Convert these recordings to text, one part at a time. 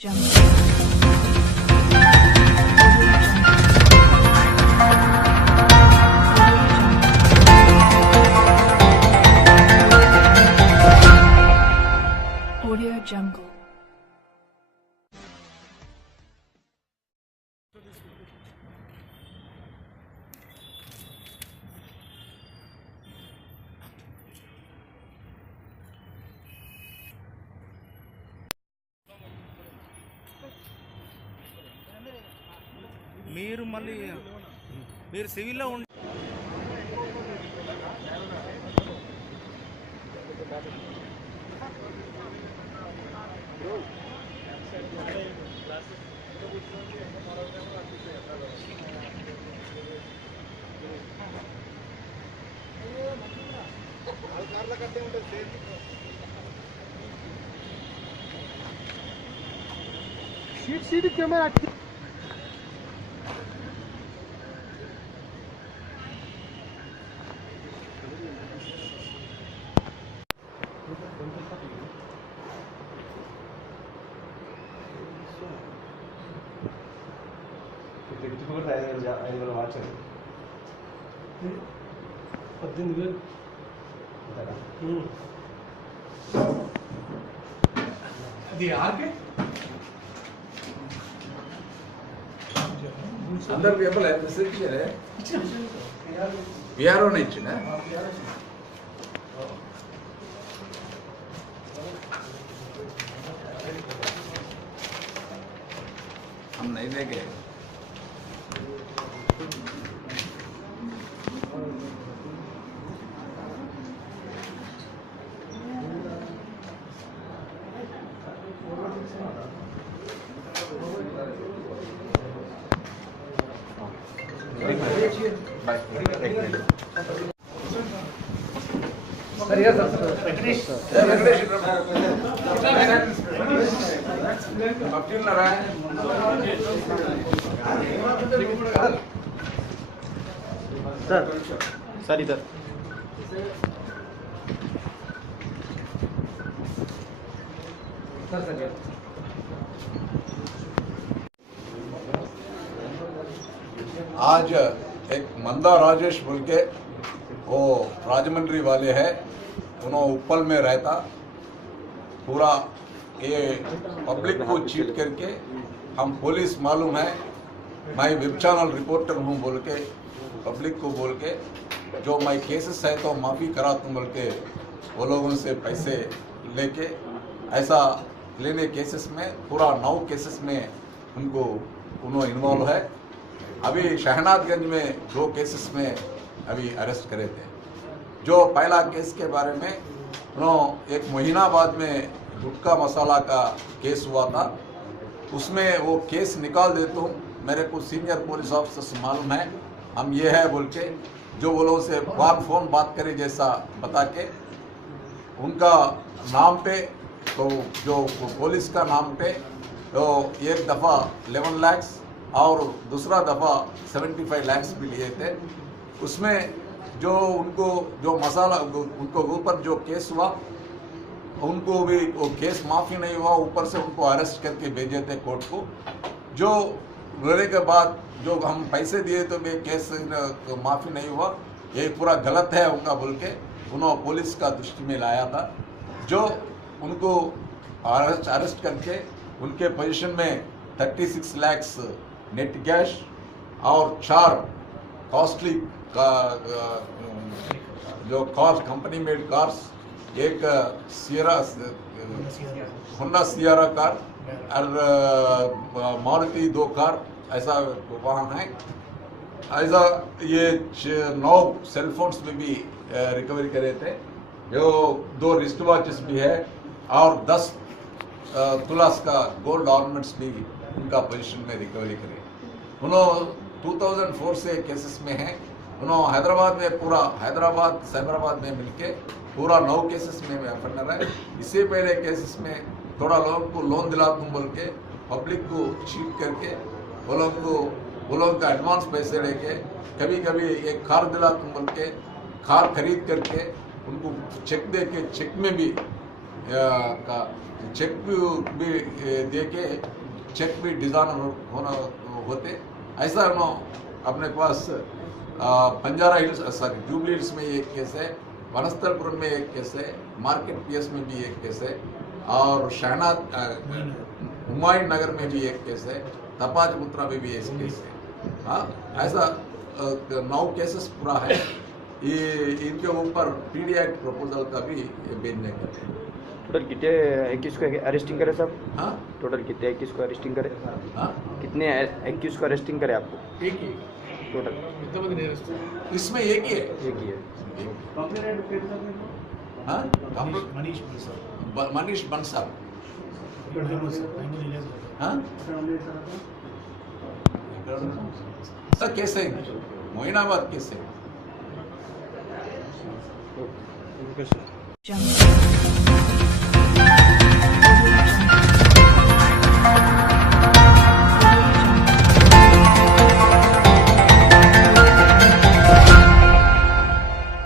Audio Jungle. మీరు మళ్ళీ మీరు సివిల్లో ఉండి सीट कैमरा అందరికి చెప్పలే మెసేజ్ విఆర్ఓనే ఇచ్చిన हम नहीं देंगे सर इधर आज एक मंदा राजेश बोल के वो राजमंड्री वाले है, उन्होंने उपल में रहता पूरा ये पब्लिक को चीट करके हम पुलिस मालूम है, मैं वेब चैनल रिपोर्टर हूँ बोल के पब्लिक को बोल के जो मैं केसेस है तो माफ़ी करा तुम बोल के वो लोगों से पैसे लेके ऐसा लेने केसेस में पूरा 9 केसेस में उन्होंने इन्वॉल्व है। अभी शहनादगंज में 2 केसेस में अभी अरेस्ट करे थे। जो पहला केस के बारे में उन्होंने 1 महीना बाद में गुटखा मसाला का केस हुआ था, उसमें वो केस निकाल देता हूँ। मेरे को सीनियर पुलिस ऑफिसर से मालूम है, हम ये है बोल के जो वो लोगों से फोन बात करे जैसा बता के उनका नाम पे तो जो पुलिस का नाम पे तो एक दफ़ा 11 लाख और दूसरा दफ़ा 75 लाख भी लिए थे। उसमें जो उनको जो मसाला उनको ऊपर जो केस हुआ उनको भी वो केस माफ़ी नहीं हुआ, ऊपर से उनको अरेस्ट करके भेजे थे कोर्ट को। जो रहने के बाद जो हम पैसे दिए तो भी केस माफ़ी नहीं हुआ, ये पूरा गलत है उनका बोल के उन्होंने पुलिस का दृष्टि में लाया था। जो उनको अरेस्ट करके उनके पोजीशन में 36 लाख नेट कैश और 4 कॉस्टली का जो कार कंपनी मेड कार्स, एक होंडा सियारा कार और मारुति 2 कार ऐसा वहाँ है। ऐसा ये 9 सेलफोन्स में भी रिकवरी करे थे, जो 2 रिस्ट वॉचेस भी है और 10 तुलास का गोल्ड ऑर्नामेंट्स भी उनका पोजीशन में रिकवरी करे। उन्होंने 2004 से केसेस में हैं। उन्होंने हैदराबाद में पूरा हैदराबाद साइबराबाद में मिलके पूरा 9 केसेस में अफेंडर है। इससे पहले केसेस में थोड़ा लोगों को लोन दिला तुम बोल के पब्लिक को चीट करके वो लोगों का एडवांस पैसे लेके कभी कभी एक कार दिला तुम बोल के कार खरीद करके उनको चेक दे के चेक में भी चेक भी दे के चेक भी डिजाइन होना होते ऐसा अपने पास Banjara Hills sorry Jubilee Hills में एक केस है, वनस्थलपुरम में एक केस है, मार्केट पीएस में भी एक केस है और शहनाद हुमायूं नगर में भी एक केस है, तपाज मुत्रा में भी एक केस है। हाँ ऐसा 9 केसेस पूरा है। ये इनके ऊपर पीडी एक्ट प्रपोजल का भी भेजने का है। टोटल कितने एक्यूज को अरेस्टिंग करे साहब? हाँ टोटल कितने एक्यूज को अरेस्टिंग करे? हाँ कितने एक्यूज को अरेस्टिंग करे आपको? एक ही टोटल ఎంతమంది నేరస్తు इसमें एक ही है। एक ही है। हाँ మనీష్ సార్ मनीष बंसल। ఇక్కడ ఫేమస్ ఫైనల్ ఇయర్స్ हाँ सर कैसे मोइनाबाद कैसे Jungle.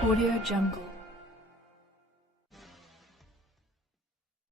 Audio Jungle.